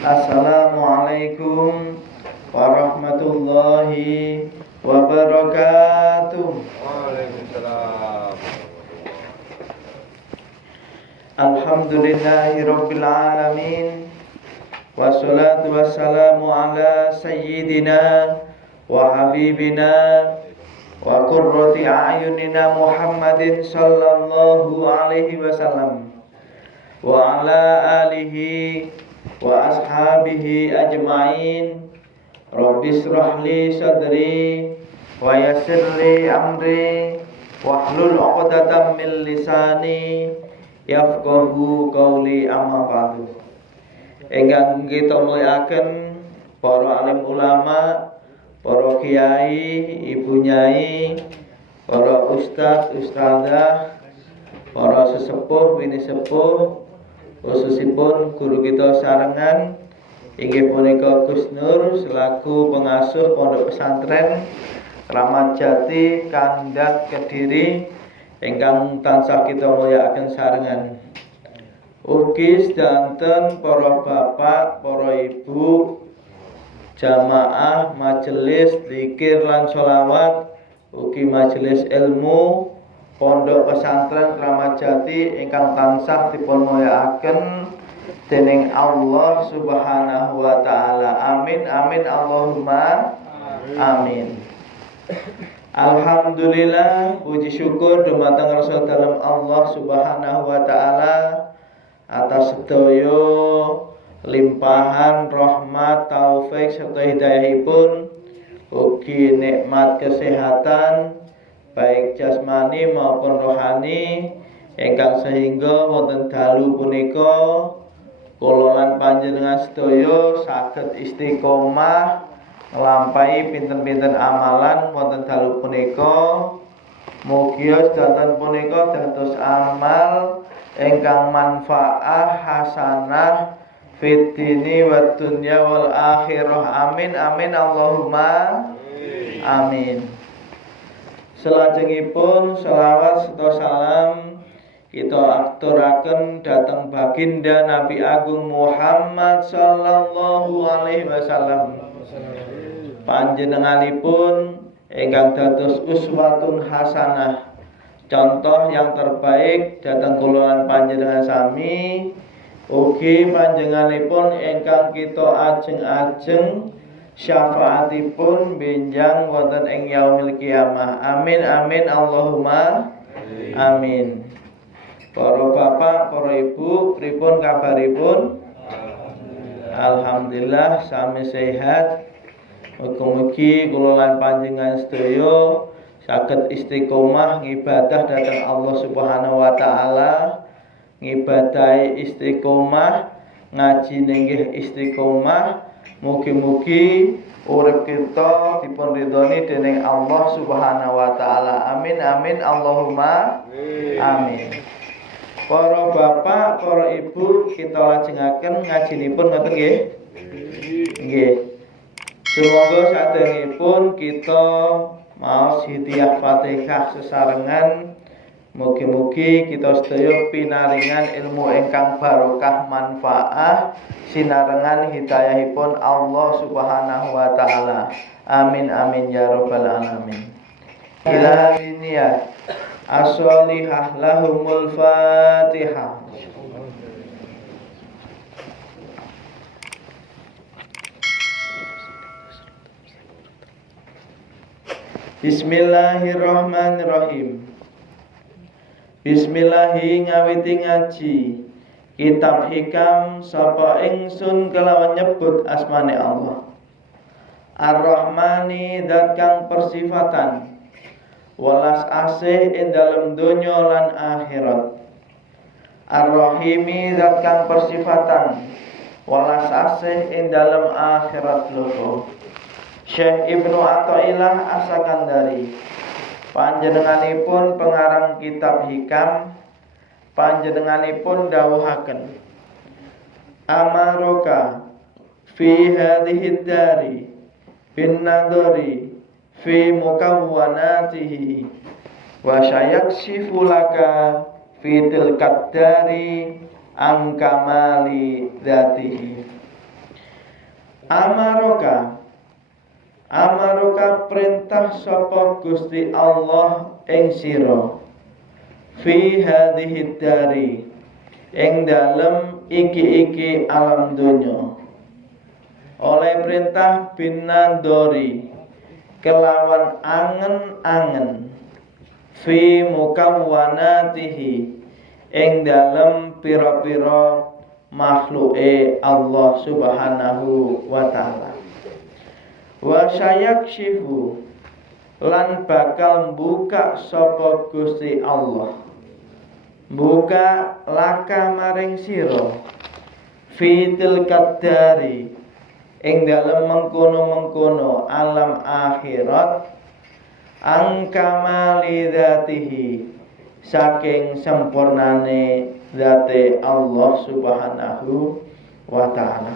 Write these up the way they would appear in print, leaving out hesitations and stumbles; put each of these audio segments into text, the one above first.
Assalamualaikum warahmatullahi wabarakatuh. Waalaikumsalam. Alhamdulillahirabbil alamin. Wassalatu wassalamu ala sayyidina wa habibina wa qurrati a'yunina Muhammadin sallallahu alaihi wasallam wa ala alihi wa ashabihi ajma'in. Rabbi shrah li sadri wa yassir li amri wahlul 'uqdatam min lisani yafqahu qawli, amma ba'du. Ingkang kita mulyakaken para alim ulama, para kiai, ibu nyai, para ustaz, ustadzah, para sesepuh, bini sepuh, khususipun guru kita sarengan inggih punika Gus Nur selaku pengasuh Pondok Pesantren Kramat Jati Kandat Kediri ingkang tansah kita mulyakaken sarengan. Ugi sedanten para bapak, para ibu, jamaah majelis zikir lan sholawat, ugi majelis ilmu Pondok Pesantren Kramat Jati ingkang tansah dipun mulyakaken dening Allah Subhanahu wa taala. Amin amin Allahumma amin. Alhamdulillah, puji syukur dumateng rasa dalem Allah Subhanahu wa taala atas sedaya limpahan rahmat, taufik serta hidayahipun, ugi nikmat kesehatan baik jasmani maupun rohani ingkang sehingga wonten dalu punika kula lan panjenengan sedaya saged istiqomah nglampahi pinten-pinten amalan wonten dalu punika. Mugi sedanten punika dados amal ingkang manfaah hasanah fid dini wad dunya wal akhirah. Amin amin Allahumma amin. Salajengipun selawat serta salam kita aturaken dhateng baginda Nabi Agung Muhammad sallallahu alaihi wasallam. Panjenenganipun ingkang dados uswatun hasanah, contoh yang terbaik dhateng kula lan panjenengan sami. Ugi panjenenganipun ingkang kita ajeng-ajeng syafaatipun benjang wonten ing yaumil qiyamah. Amin amin Allahumma amin. Para bapak, para ibu, pripun kabaripun? Alhamdulillah sami sehat. Mugi-mugi kula lan panjenengan sedaya saged istiqomah ngibadah dhateng Allah Subhanahu wa taala. Ngibadahi istiqomah, ngaji ninggih istiqomah. Mugi-mugi urip kita dipun ridhoni dening Allah Subhanahu wa taala. Amin amin Allahumma amin. Para bapak, para ibu, kita lajengaken ngajinipun ngoten nggih. Nggih. Sumangga sadèrèngipun kita maos hidayah Fatihah sesarengan. Mugi-mugi kita sedaya pinaringan ilmu ingkang barokah manfaat sinarengan hidayahipun Allah Subhanahu wa taala. Amin amin ya rabbal alamin. Ila niyat as-sholihah lahumul Fatihah. Bismillahirrahmanirrahim. Bismillahi ngawiti ngaji kitab hikam sapa ingsun kelawan nyebut asmane Allah. Ar-Rahmani zat kang persifatan welas asih ing dalem donya lan akhirat. Ar-Rahimi zat kang persifatan welas asih ing dalem akhirat loro. Syekh Ibnu Athaillah As-Sakandari panjenenganipun pengarang kitab hikam, panjenenganipun dawuhaken amaroka fi hadhihi dari bin nadhari fi mukawwanatihi wa sayakshifu laka fi tilkad dari an kamali dzatihi. Amaroka perintah sapa Gusti Allah ing sira fi hadhihi dari ing dalem iki alam donya oleh perintah binandori kelawan angen-angen fi mukawwanatihi ing dalem pira-pira makhluke Allah Subhanahu wa taala. Wa sayakshifu lan bakal buka sapa Gusti Allah buka laka maring sira fitil kadari ing dalem mengkono-mengkono alam akhirat angkamali dzatihi saking sempurnane zate Allah Subhanahu wa taala.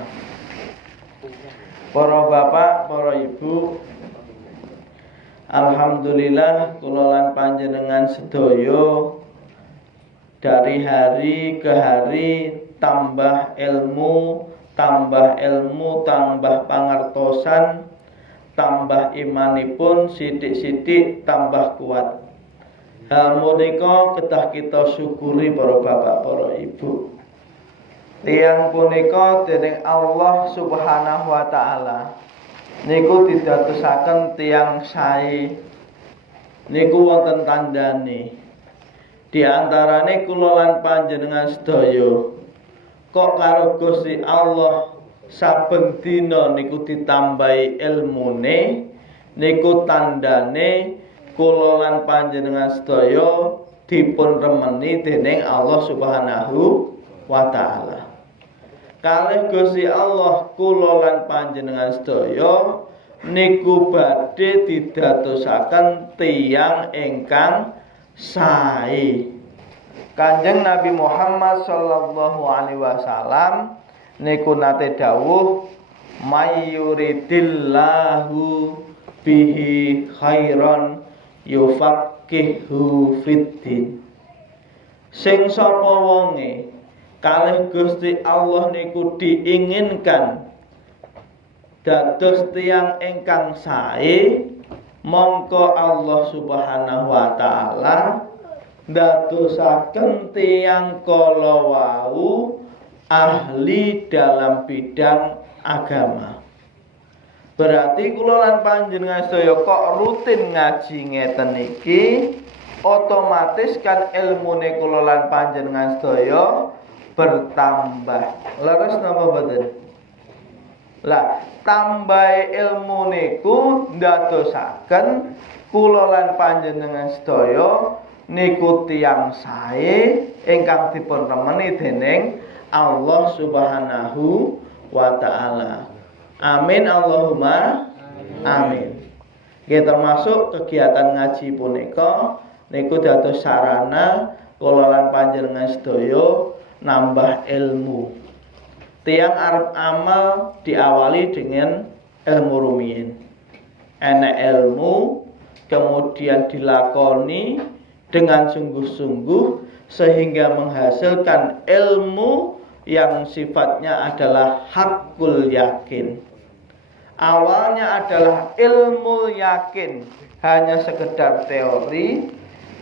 Para bapak, para ibu, alhamdulillah kula lan panjenengan sedaya dari hari ke hari tambah ilmu, tambah pangertosan, tambah imanipun sithik-sithik tambah kuat. Hal menika kedah kita syukuri para bapak, para ibu. Tiyang punika dening Allah Subhanahu wa taala niku didadosaken tiyang sae. Niku wonten tandane. Di antarane kula lan panjenengan sedaya kok karo Gusti Allah saben dina niku ditambahi ilmune, niku tandane kula lan panjenengan sedaya dipun remeni dening Allah Subhanahu wa taala. Kalih Gusti Allah kula lan panjenengan sedaya niku badhe didadosaken tiyang ingkang sae. Kanjeng Nabi Muhammad sallallahu alaihi wasallam niku nate dawuh mayyuridillahu bihi khairan yufaqihu fiddin. Sing sapa wonge kalih Gusti Allah niku diinginkan dados tiyang ingkang sae, mongko Allah Subhanahu wa taala ndadosaken tiyang kala wau ahli dalam bidang agama. Berarti kula lan panjenengan sedaya kok rutin ngaji ngeten iki, otomatis kan ilmune kula lan panjenengan sedaya bertambah. Leres napa mboten? Lah, tambah ilmu niku ndadosaken kula lan panjenengan sedaya niku tiyang sae ingkang dipun remeni dening Allah Subhanahu wa taala. Amin Allahumma amin. Nggih termasuk kegiatan ngaji punika niku dados sarana kula lan panjenengan sedaya nambah ilmu. Tiang arep amal diawali dengan ilmu rumiyin. Enek ilmu kemudian dilakoni dengan sungguh-sungguh sehingga menghasilkan ilmu yang sifatnya adalah hakul yakin. Awalnya adalah ilmu yakin, hanya sekedar teori,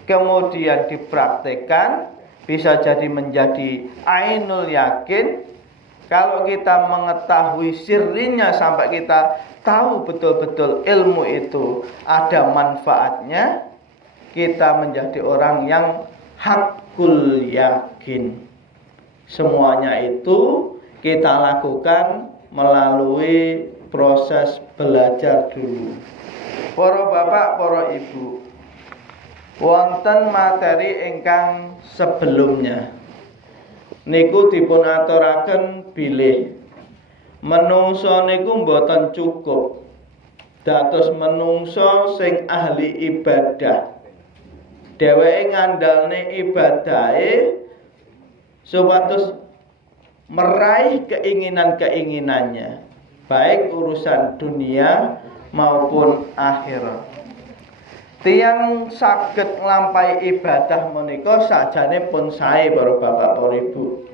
kemudian dipraktekkan, bisa jadi menjadi ainul yakin. Kalau kita mengetahui sirrinya sampai kita tahu betul-betul ilmu itu ada manfaatnya, kita menjadi orang yang hakul yakin. Semuanya itu kita lakukan melalui proses belajar dulu. Para bapak, para ibu, wonten materi ingkang sebelumnya niku dipun aturaken bilih menungso niku mboten cukup dados menungso sing ahli ibadah. Dheweke ngandalne ibadahe supados meraih keinginan-keinginannya, baik urusan dunia maupun akhirat. Tiyang saged nglampahi ibadah menika sajane pun sae para bapak para ibu.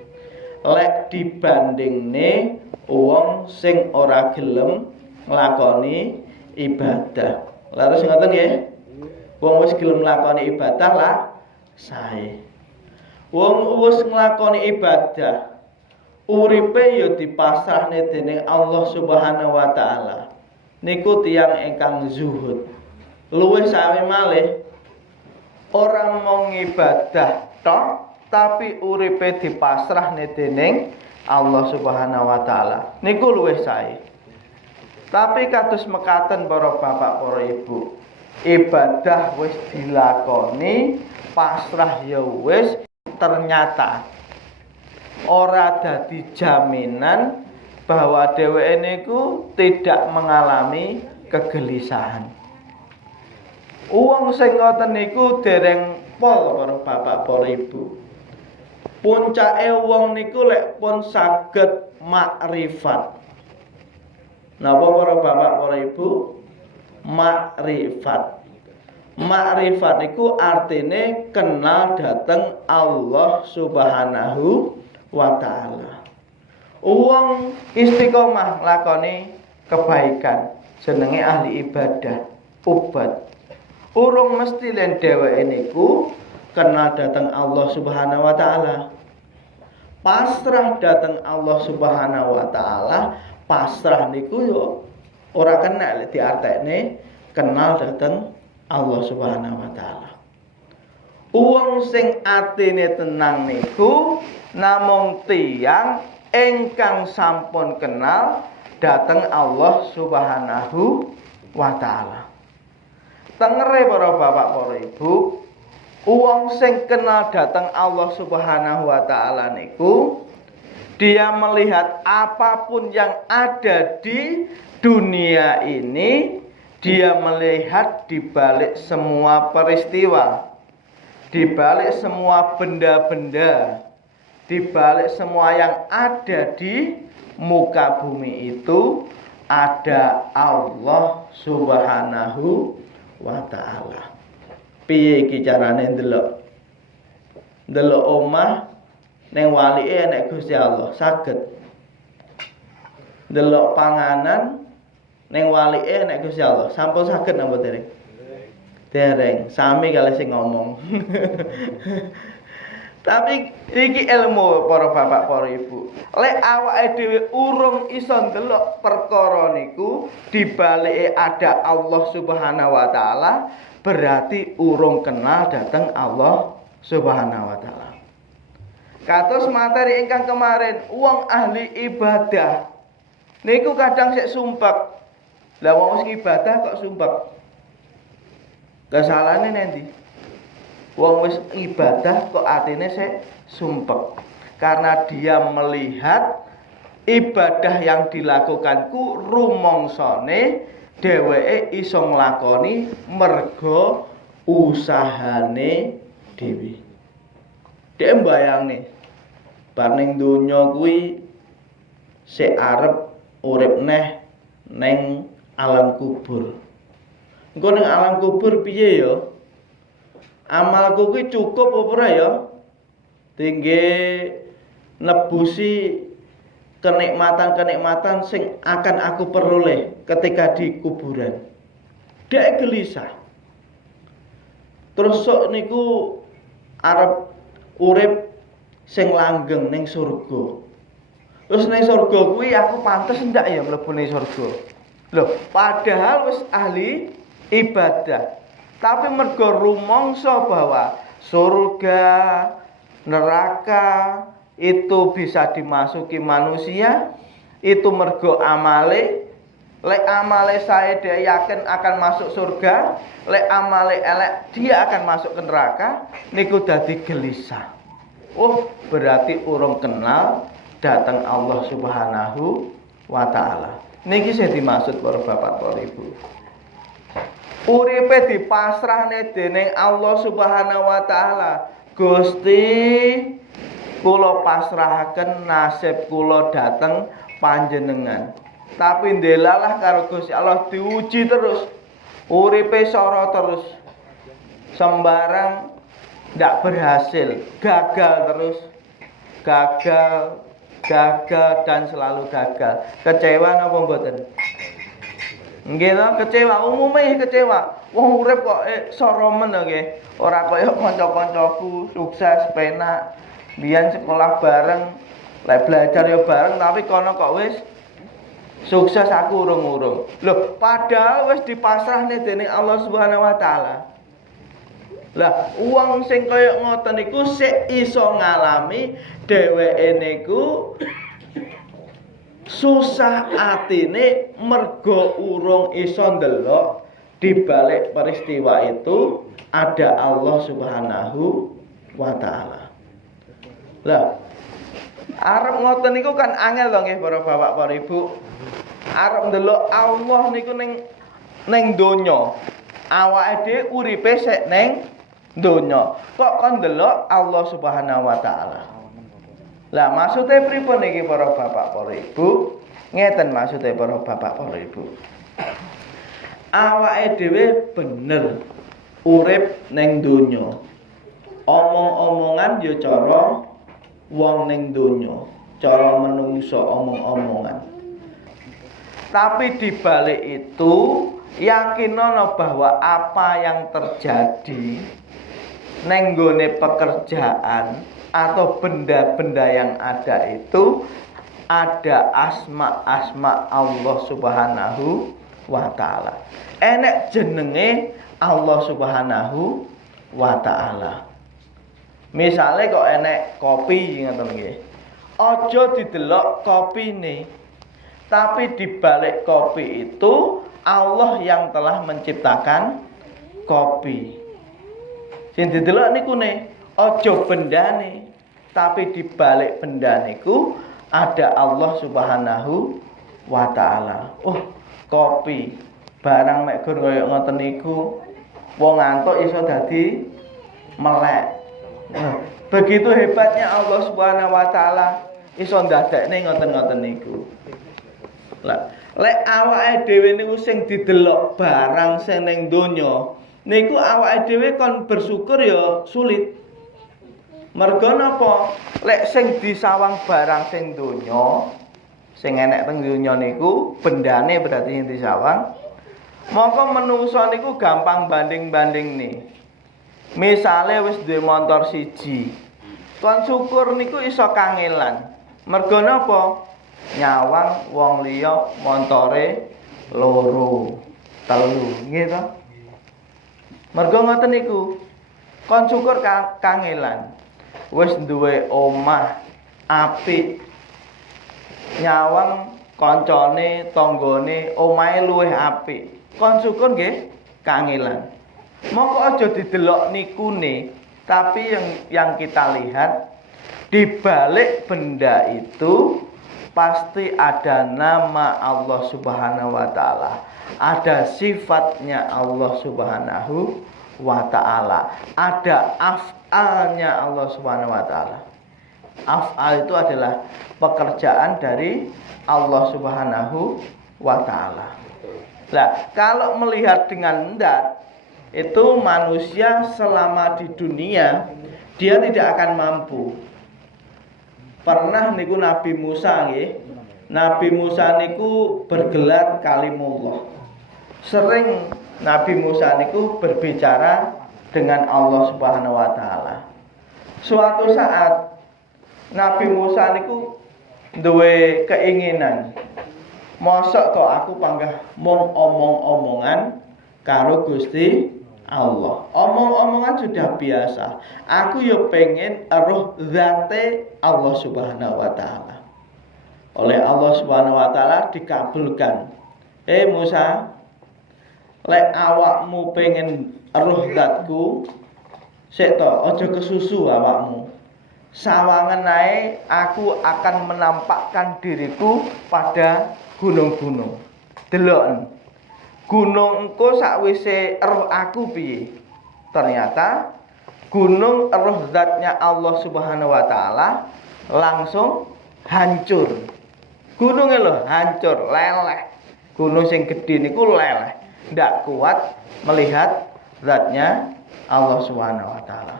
Lek dibandingne wong sing ora gelem nglakoni ibadah. Laras ngoten nggih. Wong wis gelem nglakoni ibadah lah sae. Wong wis nglakoni ibadah, uripe ya dipasrahne dening Allah Subhanahu wa taala. Niku tiyang ingkang zuhud. Luwih sae malih ora mung ibadah tok, tapi uripe dipasrahne dening Allah Subhanahu wa taala. Niku luwih sae. Tapi kados mekaten para bapak, para ibu, ibadah wis dilakoni, pasrah ya wis, ternyata ora dadi jaminan bahwa dheweke niku tidak mengalami kegelisahan. Wong sing ngoten niku dereng pol para bapak, para ibu. Puncake wong niku lek pun saged makrifat. Napa para bapak, para ibu? Makrifat. Makrifat niku artine kenal dhateng Allah Subhanahu wa taala. Wong istiqomah nglakoni kebaikan, jenenge ahli ibadah, ubat. Urung mesti len dheweke niku kenal dhateng Allah Subhanahu wa taala. Pasrah dhateng Allah Subhanahu wa taala, pasrah niku yo ora kena lek diartekne kenal dhateng Allah Subhanahu wa taala. Wong sing atine tenang niku namung tiyang ingkang sampun kenal dhateng Allah Subhanahu wa taala. Tengere para bapak, para ibu, wong sing kenal dhateng Allah Subhanahu wa taala niku dia melihat apapun yang ada di dunia ini, dia melihat di balik semua peristiwa, di balik semua benda-benda, di balik semua yang ada di muka bumi itu ada Allah Subhanahu wa ta'ala. Piye iki carane ndelok? Ndelok omah ning walike nek Gusti Allah saged. Ndelok panganan ning walike nek Gusti Allah sampun saged napa dereng? Dereng, sami kali sing ngomong. Tapi iki ilmu para bapak, para ibu. Lek awake dhewe urung iso ndelok perkara niku, dibalike ada Allah Subhanahu wa taala, berarti urung kenal dhateng Allah Subhanahu wa taala. Kados materi ingkang kemarin, wong ahli ibadah niku kadang sik sumpek. Lah wong sing ibadah kok sumpek? Kesalahane nendi? Wong wis ibadah kok atine sik sumpek. Karena dia melihat ibadah yang dilakukanku rumongsane dheweke iso nglakoni merga usahane dhewe. Dhek mbayangne bar ning donya kuwi sik arep urip neh ning alam kubur. Engko ning alam kubur piye ya? Amalku kuwi cukup apa ora ya? Tingge nebusi kenikmatan-kenikmatan sing akan aku peroleh ketika di kuburan. Dek gelisah. Terus sok niku arep urip sing langgeng ning surga. Terus ning surga kuwi aku pantes ndak ya mlebu ning surga. Loh, padahal wis ahli ibadah. Tapi mergo rumangsa bahwa surga, neraka itu bisa dimasuki manusia, itu mergo amale. Lek amale saya dia yakin akan masuk surga, lek amale elek dia akan masuk ke neraka, niku dadi gelisah. Oh, berarti urung kenal datang Allah Subhanahu wa taala. Niki sing dimaksud para bapak, para ibu. Uripe dipasrahne dening Allah Subhanahu wa taala. Gusti, kula pasrahaken nasib kula dhateng panjenengan. Tapi ndelalah karo Gusti Allah diuji terus. Uripe soro terus. Sembarang ndak berhasil, gagal terus. Gagal gagal dan selalu gagal. Kecewa napa mboten? Nggih to, kecewa, umume kecewa. Wong urip kok soromen to nggih. Ora kaya kanca-kancaku sukses penak. Biyen sekolah bareng, lek belajar ya bareng tapi kono kok wis sukses aku urung-urung. Loh, padahal wis dipasrahne dening Allah Subhanahu wa taala. Lah, wong sing kaya ngoten niku sik iso ngalami dheweke niku susah atine mergo urung iso ndelok di balik peristiwa itu ada Allah Subhanahu wa taala. Lah, arep ngoten niku kan angel to nggih para bapak para ibu. Arep ndelok Allah niku ning donya. Awake dhewe uripe sik ning donya. Kok kon ndelok Allah Subhanahu wa taala. Lah maksude pripun iki para bapak para ibu? Ngeten maksude para bapak para ibu. Awake dhewe bener urip ning donya. Omong-omongan ya cara wong ning donya, cara menungso omong-omongan. Tapi di balik itu yakinono bahwa apa yang terjadi ning nggone pekerjaan atau benda-benda yang ada itu ada asma-asma Allah Subhanahu wa taala. Enek jenenge Allah Subhanahu wa taala. Misale kok enek kopi ngoten nggih. Aja didelok kopine. Tapi di balik kopi itu Allah yang telah menciptakan kopi. Sing didelok niku ne, aja bendane. Tapi di balik benda niku ada Allah Subhanahu wa taala. Oh, kopi. Barang mek gur koyo ngoten niku wong ngantuk iso dadi melek. Nah, begitu hebatnya Allah Subhanahu wa taala iso ndadekne ngoten-ngoten niku. Lah, lek awake dhewe niku sing didelok barang sing ning donya, niku awake dhewe kon bersyukur ya sulit. Mergo napa? Lek sing disawang barang sing donya, sing enek teng donya niku bendane berarti sing disawang. Mongko menungso niku gampang banding-bandingne. Misale wis duwe motor siji. Kon syukur niku iso kangelan. Mergo napa? Nyawang wong liya montore loro, telu, nggih to? Mergo ngoten niku. Kon syukur kangelan. Wis duwe omah apik. Nyawang kancane, tanggane omahe luwih apik. Kon syukur nggih kangelan. Mongko aja didelok nikune, tapi yang kita lihat di balik benda itu pasti ada nama Allah Subhanahu wa taala. Ada sifatnya Allah Subhanahu wa taala. Ada af'alnya Allah Subhanahu wa taala. Af'al itu adalah pekerjaan dari Allah Subhanahu wa taala. Nah, kalau melihat dengan ndak itu manusia selama di dunia dia tidak akan mampu. Pernah niku Nabi Musa nggih. Nabi Musa niku bergelar kalimullah. Sering Nabi Musa niku berbicara dengan Allah Subhanahu wa taala. Suatu saat Nabi Musa niku duwe keinginan. Mosok kok aku panggah mung omong-omongan karo Gusti Allah. Omong-omongan sudah biasa. Aku yo pengen roh zate Allah Subhanahu wa taala. Oleh Allah Subhanahu wa taala dikabulkan. Musa, lek awakmu pengen roh zatku, sik to aja kesusu awakmu. Sawangan ae aku akan menampakkan diriku pada gunung-gunung. Delok. Gunung engko sakwise roh aku piye? Ternyata gunung roh zatnya Allah Subhanahu wa taala langsung hancur. Gununge lho hancur, leleh. Gunung sing gedhe niku leleh, ndak kuat melihat zatnya Allah Subhanahu wa taala.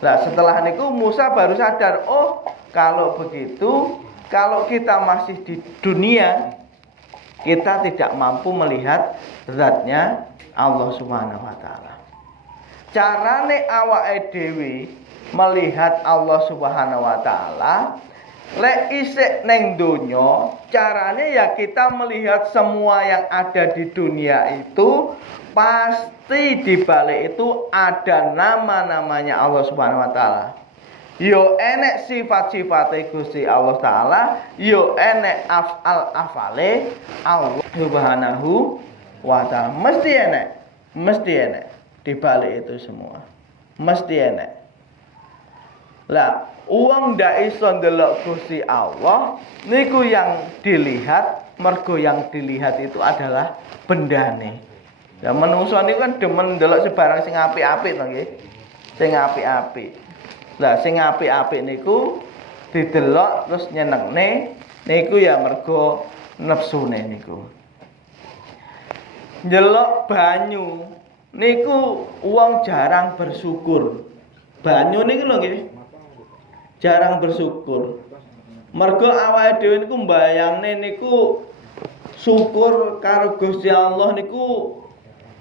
Nah, setelah niku Musa baru sadar, oh kalau begitu Kalau kita masih di dunia, kita tidak mampu melihat zatnya Allah Subhanahu wa taala. Carane awake dhewe melihat Allah Subhanahu wa taala lek isik neng donya, carane ya kita melihat semua yang ada di dunia itu pasti di balik itu ada nama-namanya Allah Subhanahu wa taala. Yo enek sifat-sifate Gusti Allah taala, yo enek afal-afale Allah Subhanahu wa taala. Mesti enek di balik itu semua. Mesti enek. Lah, wong ndak iso ndelok Gusti Allah niku yang dilihat, mergo yang dilihat itu adalah bendane. Ya menungso niku kan demen ndelok sebarang sing apik-apik to nggih. Sing apik-apik. Lah sing apik-apik niku didelok terus nyenengne niku ya mergo nepsune niku. Ndelok banyu niku wong jarang bersyukur. Banyu niku lho nggih. Jarang bersyukur. Mergo awake dhewe niku mbayangne niku syukur karo Gusti Allah niku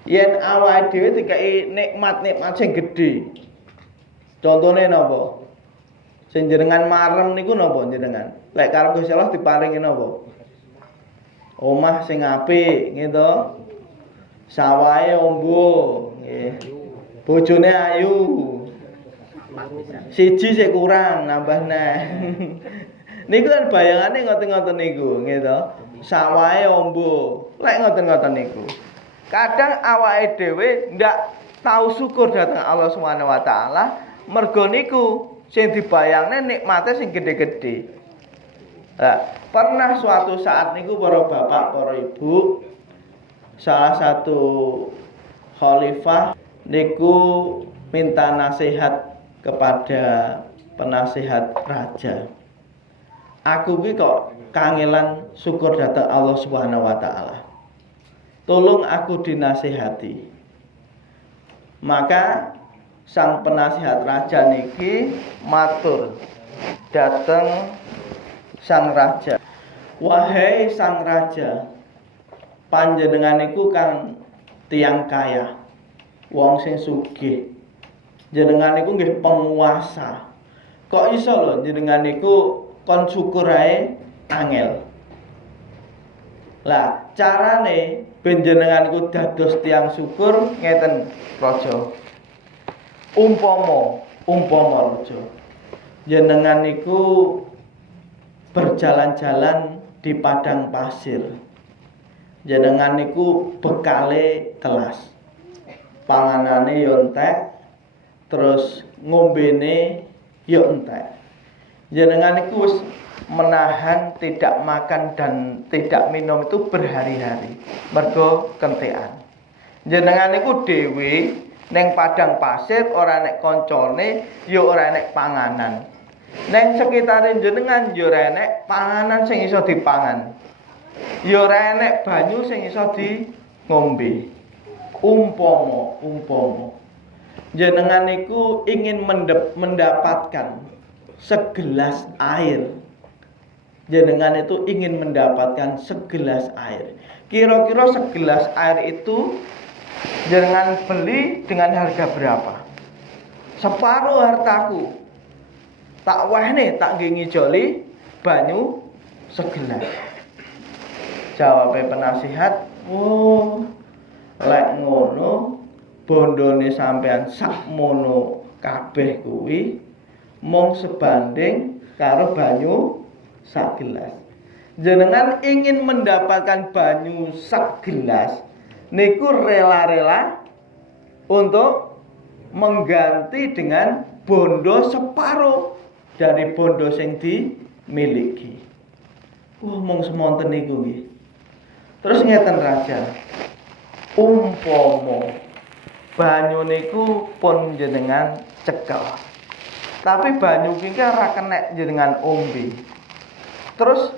yen awake dhewe dikai nikmat-nikmat sing gedhe. Contone napa? Sing jenengan marem niku napa jenengan? Lek karo Gusti Allah diparingi napa? Omah sing apik, gitu. Sawahe ombo, nggih. Bojone ayu. Siji sik kurang nambah neh. Niku kan bayangane ngoten-ngoten niku, gitu. Sawahe ombo. Lek ngoten-ngoten niku. Kadang awake dhewe ndak tahu syukur dhateng Allah Subhanahu wa taala, mergo niku sing dibayangne nikmate sing gedhe-gedhe. Nah, pernah suatu saat niku para bapak, para ibu, salah satu khalifah niku minta nasihat kepada penasihat raja. Aku ki kok kangelan syukur dhateng Allah Subhanahu wa taala. Tolong aku dinasihati. Maka sang penasihat raja niki matur dateng sang raja. Wahai sang raja, panjenengan niku kan tiang kaya, wong sing sugih. Jenengan niku nggih penguasa. Kok iso lho jenengan niku kon syukur ae angel. Lah, carane ben jenengan niku dados tiang syukur ngeten raja. Umpama raja. Jenengan niku berjalan-jalan di padang pasir. Jenengan niku bekale kelas. Panganane yo entek, terus ngombene yo entek. Jenengan niku wis menahan tidak makan dan tidak minum itu berhari-hari mergo kentekan. Jenengan niku dhewe ning padang pasir ora nek kancane ya ora nek panganan. Ning sekitare jenengan ya ora nek panganan sing iso dipangan. Ya ora nek banyu sing iso ngombe. Umpama jenengan niku ingin mendapatkan segelas air. Jenengan itu ingin mendapatkan segelas air. Kira-kira segelas air itu jenengan beli dengan harga berapa? Separuh hartaku. Tak wehne tak nggih ngijoli banyu segelas. Jawabe penasihat, "Oh, lek ngono bondone sampean sakmono kabeh kuwi mung sebanding karo banyu sak gelas. Jenengan ingin mendapatkan banyu sak gelas niku rela-rela untuk mengganti dengan bondo separuh dari bondo sing dimiliki." Mong semonten niku nggih. Terus ngeten raja. Umpama banyu niku pun jenengan cekel. Tapi banyu ki ora kenek jenengan ombe. Terus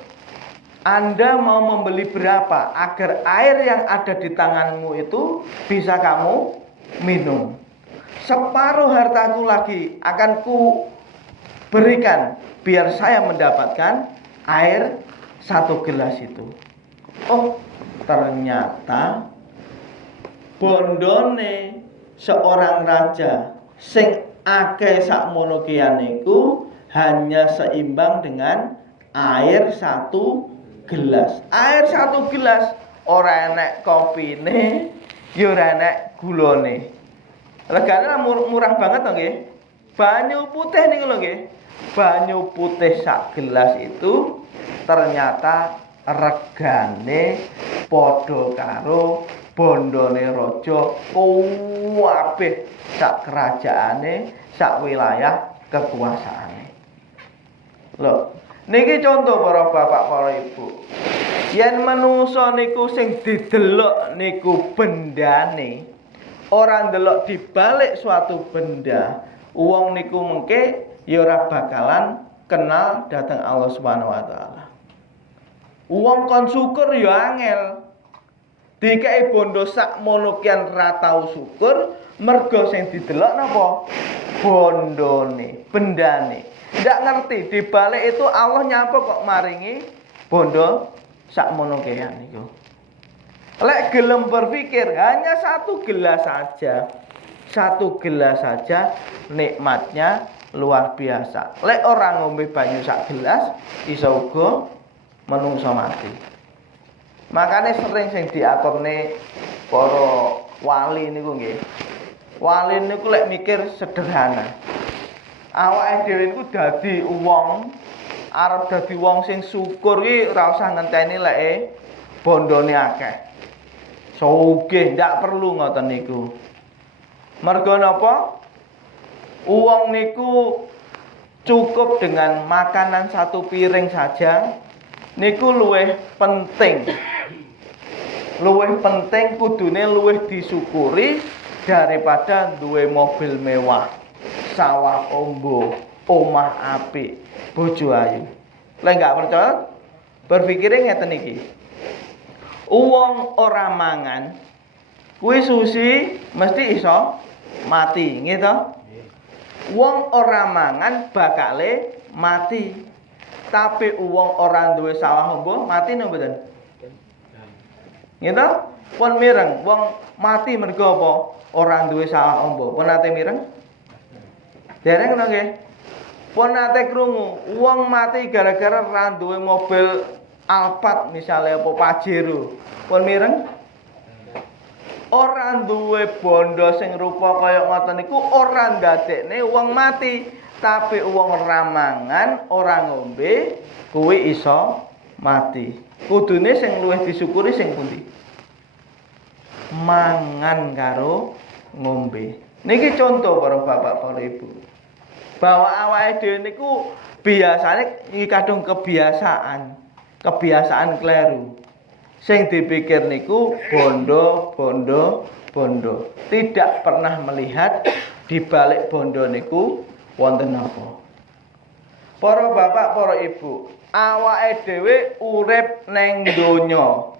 Anda mau membeli berapa agar air yang ada di tanganmu itu bisa kamu minum? Separuh hartaku lagi akan ku berikan biar saya mendapatkan air 1 gelas itu. Oh, ternyata bondone seorang raja sing akeh sakmono kiyane iku hanya seimbang dengan air 1 gelas. Air 1 gelas ora enek kopine, ya ora enek gulane. Regane murah banget to nggih. Banyu putih niku lho nggih. Banyu putih sak gelas itu ternyata regane padha karo bondone raja kabeh sak kerajaane, sak wilayah kekuasaane. Lho, niki contoh para bapak, para ibu. Yen manungsa niku sing didelok niku bendane, ora ndelok dibalik suatu benda, wong niku mengke ya ora bakalan kenal dhateng Allah Subhanahu wa taala. Wong kon syukur ya angel. Dikai bondo sak mono kian ra tau syukur, mergo sing didelok napa? Bondone, bendane. Ndak ngerti dibalik itu Allah nyapa kok maringi bondo sak mono kian niku. Lek gelem berpikir hanya 1 gelas saja. 1 gelas saja nikmatnya luar biasa. Lek orang ngombe banyu sak gelas iso uga menungso mati. Makanya sering sing diaturne para wali niku nggih. Wali niku lek mikir sederhana. Awake dhewe niku dadi wong, arep dadi wong sing syukur iki ora usah ngenteni leke bondone akeh. Sugih ndak perlu ngoten niku. Mergo napa? Wong niku cukup dengan makanan 1 piring saja niku luwih penting. Luwih penting kudune luwih disyukuri daripada duwe mobil mewah, sawah ombo, omah apik, bojo ayu. Lek enggak percaya, berpikire ngeten iki. Wong ora mangan kuwi susi mesti iso mati, nggih to? Wong ora mangan bakale mati. Tapi wong ora duwe sawah ombo mati napa mboten? Gitu? Pun mireng, wong mati mergo apa? Ora duwe sawah ombo. Pun nate mireng? Dereng ngono nggih. Pun nate krungu, wong mati gara-gara ora duwe mobil Alphard misalnya apa Pajero. Pun mireng? Ora duwe bondo sing rupa kaya ngoten niku ora ndadekne wong mati, tapi wong ora mangan, ora ngombe kuwi iso mati. Kudune sing luwih disyukuri sing pundi? Mangan karo ngombe. Niki contoh para bapak, para ibu. Bahwa awake dhewe niku biasane iki kadung kebiasaan kleru. Sing dipikir niku bondo. Tidak pernah melihat di balik bondo niku wonten apa. Para bapak, para ibu, awake dhewe urip ning donya.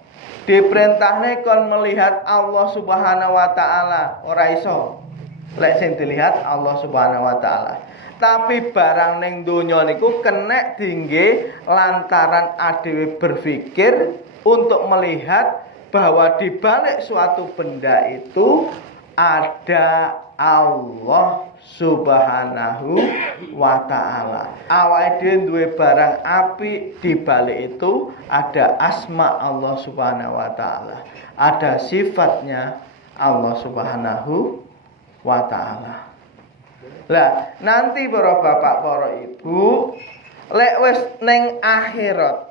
Diperintahne kon melihat Allah Subhanahu wa taala, ora iso. Lek sing dilihat Allah Subhanahu wa taala. Tapi barang ning donya niku kenek dingge lantaran adewe berpikir untuk melihat bahwa di balik suatu benda itu ada Allah Subhanahu wa taala. Awake dhewe duwe barang apik, di balik itu ada asma Allah Subhanahu wa taala. Ada sifatnya Allah Subhanahu wa taala. Lah, nanti para bapak, para ibu, lek wis ning akhirat,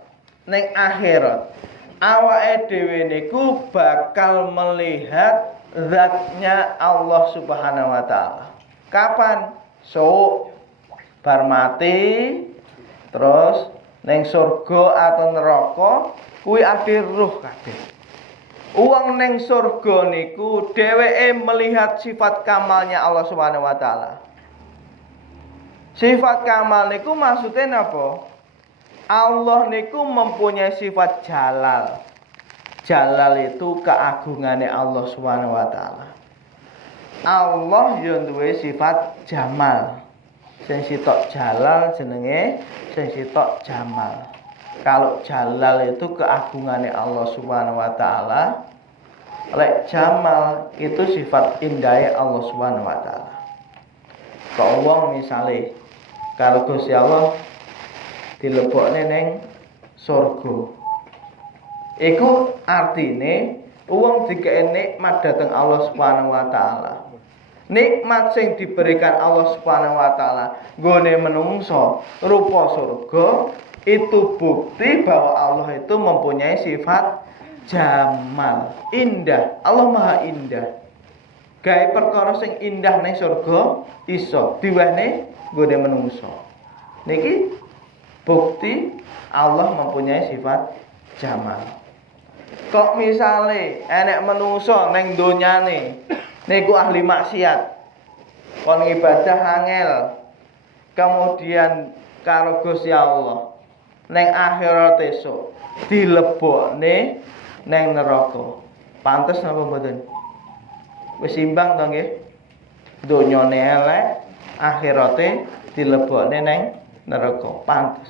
awake dhewe niku bakal melihat zatnya Allah Subhanahu wa taala. Kapan? So bar mati terus ning surga atau neraka kuwi ade ruh kabeh. Wong ning surga niku dheweke melihat sifat kamalnya Allah Subhanahu wa taala. Sifat kamal niku maksudnya napa? Allah niku mempunyai sifat jalal. Jalal itu keagungannya Allah Subhanahu wa taala. Allah yo duwe sifat jamal. Sing sitok jalal jenenge, sing sitok jamal. Kalau jalal itu keagungannya Allah Subhanahu wa taala. Lek jamal itu sifat indahnya Allah Subhanahu wa taala. Kok wong misale karo Gusti Allah dilebokne ning surga. Iku artine wong dikene nikmat dateng Allah Subhanahu wa taala. Nikmat sing diberikan Allah Subhanahu wa taala nggone menungso rupa surga itu bukti bahwa Allah itu mempunyai sifat jamal, indah. Allah Maha Indah. Gawe perkara sing indah ning surga iso diwehne nggone menungso. Niki bukti Allah mempunyai sifat jamal. Kok misale enek menungso ning donyane niku ahli maksiat, kon ibadah angel, kemudian karo Gusti Allah ning akhirat esuk dilebokne ning neraka. Pantes napa mboten? Wis imbang to nggih? Donyane elek, akhirate dilebokne ning neraka. Pantes.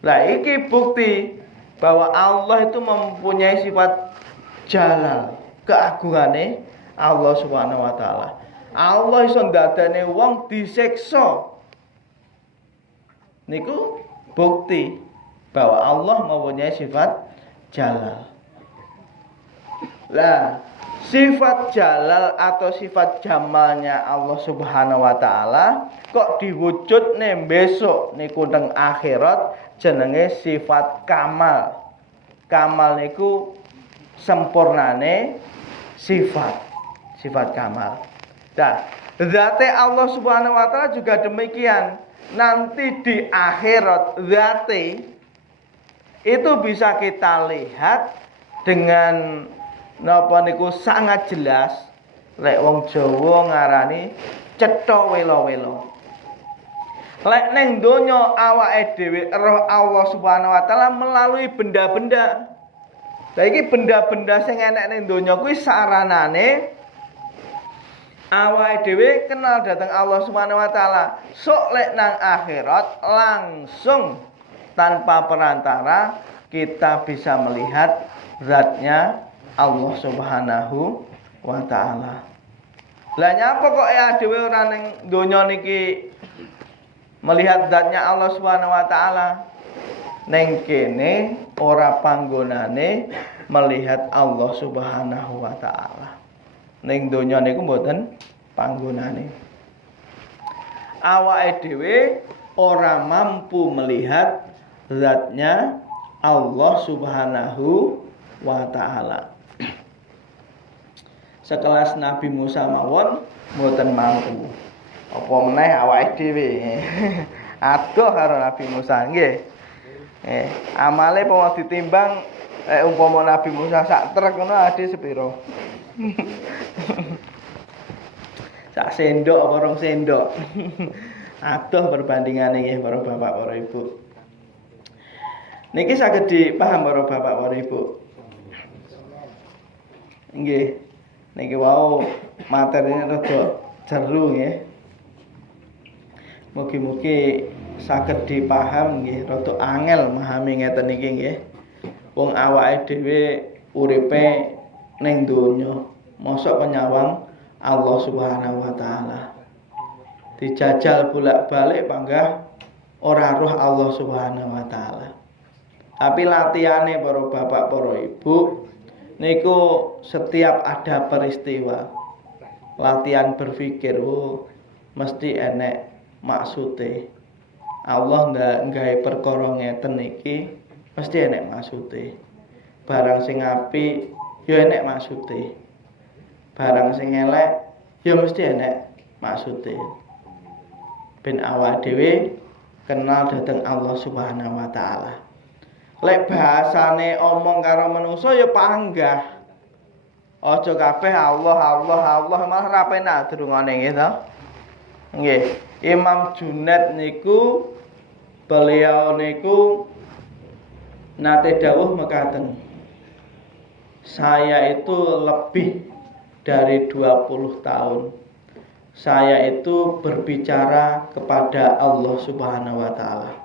Lah iki bukti bahwa Allah itu mempunyai sifat jalal, keagungane Allah Subhanahu wa taala. Allah iso ndadekne wong disiksa. Niku bukti bahwa Allah mempunyai sifat jalal. Lah, sifat jalal atau sifat jamalnya Allah Subhanahu wa taala kok diwujudne besok niku teng akhirat jenenge sifat kamal. Kamal niku sempurnane sifat kamal. Nah, zat Allah Subhanahu wa taala juga demikian. Nanti di akhirat zat itu bisa kita lihat dengan napa niku sangat jelas. Lek wong Jawa ngarani cetha welo-welo. Lek ning donya awake dhewe roh Allah Subhanahu wa taala melalui benda-benda. Lah iki benda-benda sing enek ning donya kuwi saranane awake dhewe kenal dhateng Allah Subhanahu wa taala. Sok lek nang akhirat langsung tanpa perantara kita bisa melihat zatnya Allah Subhanahu wa taala. Lah nyapa kok ya dhewe ora ning donya niki melihat zatnya Allah Subhanahu wa taala? Ning kene ora panggonane melihat Allah Subhanahu wa taala. Ning donya niku mboten panggonane. Awake dhewe ora mampu melihat zatnya Allah Subhanahu wa taala. Sekelas Nabi Musa mawon mboten mampu. Apa meneh awake dhewe. Adoh karo Nabi Musa nggih. Amale apa ditimbang umpama Nabi Musa sak truk ngono ade sepiro? Sak sendok apa rong sendok. Adoh perbandingane nggih para bapak para ibu. Niki saged dipaham para bapak para ibu. Nggih. Niki wau materine rada jeru nggih. Mugi-mugi saged dipaham nggih, rada angel memahami ngeten iki nggih. Wong awake dhewe uripe ning donya, mosok penyawang Allah Subhanahu wa taala. Dijajal bolak-balik panggah ora roh Allah Subhanahu wa taala. Tapi latihane para bapak para ibu niku setiap ada peristiwa latihan berpikir, mesti enek maksude. Allah nggawe perkara ngeten iki mesti enek maksude. Barang sing apik ya enek maksude. Barang sing elek ya mesti enek maksude. Ben awak dhewe kenal dhateng Allah Subhanahu wa taala. Lek bahasane omong karo manungsa ya panggah. Aja kabeh Allah Allah Allah malah ra penak durungane nggih to. Nggih, Imam Junaid niku beliau niku nate dawuh mekaten. Saya itu lebih dari 20 tahun. Saya itu berbicara kepada Allah Subhanahu wa taala.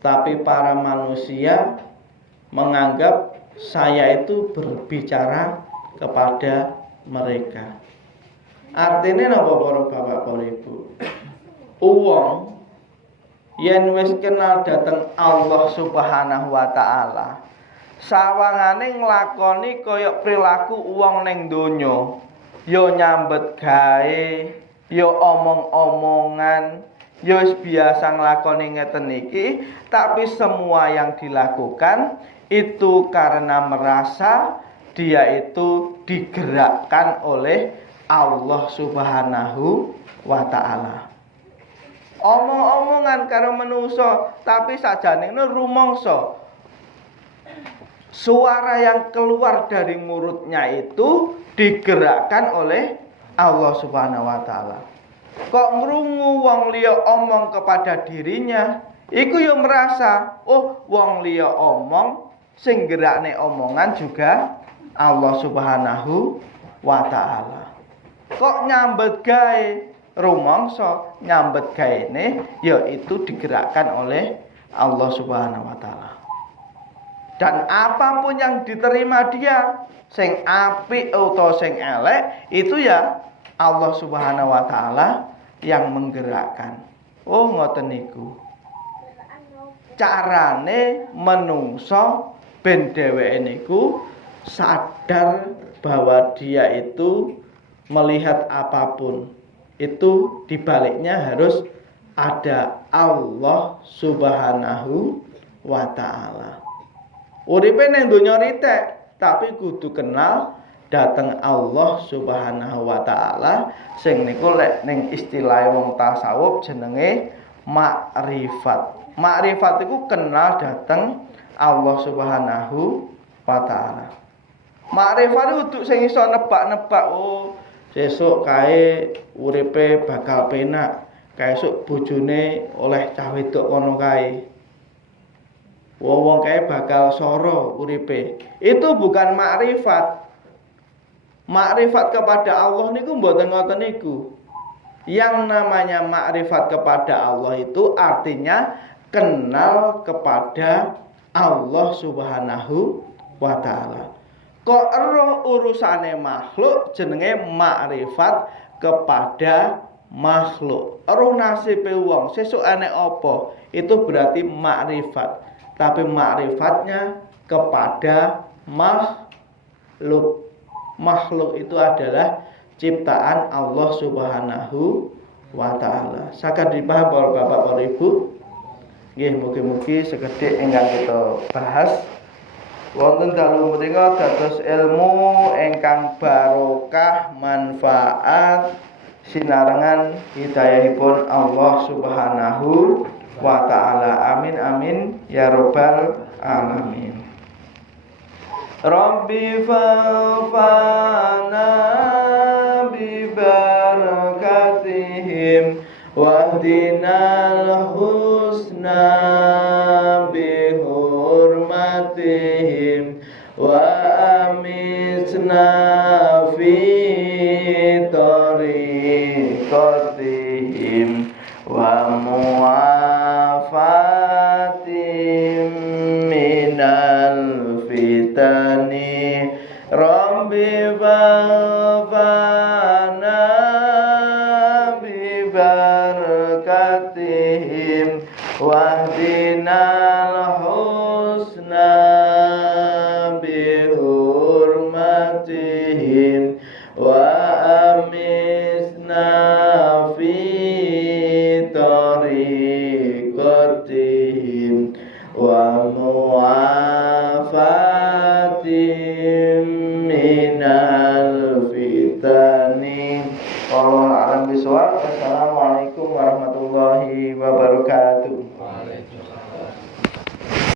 Tapi para manusia menganggap saya itu berbicara kepada mereka. Artinya napa para bapak para ibu? Uwong yen wis kenal dhateng Allah Subhanahu wa taala, sawangane nglakoni kaya perilaku wong ning donya, ya nyambet gawe, ya omong-omongan, ya wis biasa nglakoni ngeten iki, tapi semua yang dilakukan itu karena merasa dia itu digerakkan oleh Allah Subhanahu wa taala. Omong-omongan karo manusa, tapi sajane rumangsa suara yang keluar dari mulutnya itu digerakkan oleh Allah Subhanahu wa taala. Kok ngrungu wong liya omong kepada dirinya, iku yo merasa, oh wong liya omong, sing gerakne omongan juga Allah Subhanahu wa taala. Kok nyambet gawe rumangsa nyambet gaene yaitu digerakkan oleh Allah Subhanahu wa taala. Dan apapun yang diterima dia, sing apik atau sing elek, itu ya Allah Subhanahu wa taala yang menggerakkan. Oh ngoten niku. Carane menungso ben dheweke niku sadar bahwa dia itu melihat apapun itu dibaliknya harus ada Allah Subhanahu wa taala. Uripe ning donya ritek, tapi kudu kenal dhateng Allah Subhanahu wa taala sing niku lek ning istilah wong tasawuf jenenge makrifat. Makrifat iku kenal dhateng Allah Subhanahu wa taala. Makrifat kudu sing iso nebak-nebak, oh sesuk kae uripe bakal penak, kaesuk bojone oleh cah wedok kono kae. Wong kae bakal soro uripe. Itu bukan makrifat. Makrifat kepada Allah niku mboten ngoten niku. Yang namanya makrifat kepada Allah itu artinya kenal kepada Allah Subhanahu wa taala. Kok eruh urusane makhluk jenenge makrifat kepada makhluk. Eruh nasibe wong sesuk enek apa, itu berarti makrifat. Tapi makrifatnya kepada makhluk. Makhluk itu adalah ciptaan Allah Subhanahu wa taala. Saged dipaham para bapak para ibu? Nggih, mugi-mugi sekedhik ingkang kita bahas wonten dalu menika dados ilmu ingkang barokah, manfaat, sinarengan hidayahipun Allah Subhanahu wa ta'ala. Amin amin ya rabbal alamin. Rabbi fa'fana bi barakatihim wahdinal husna bi hurmatihim wa amisna fi tariqatihim wa muafatim minal fitani. Rabbi fa'fana bi barakatihim wahdinal husna bi hurmatihim wa amisna fi tariqatihim wa mu'afatim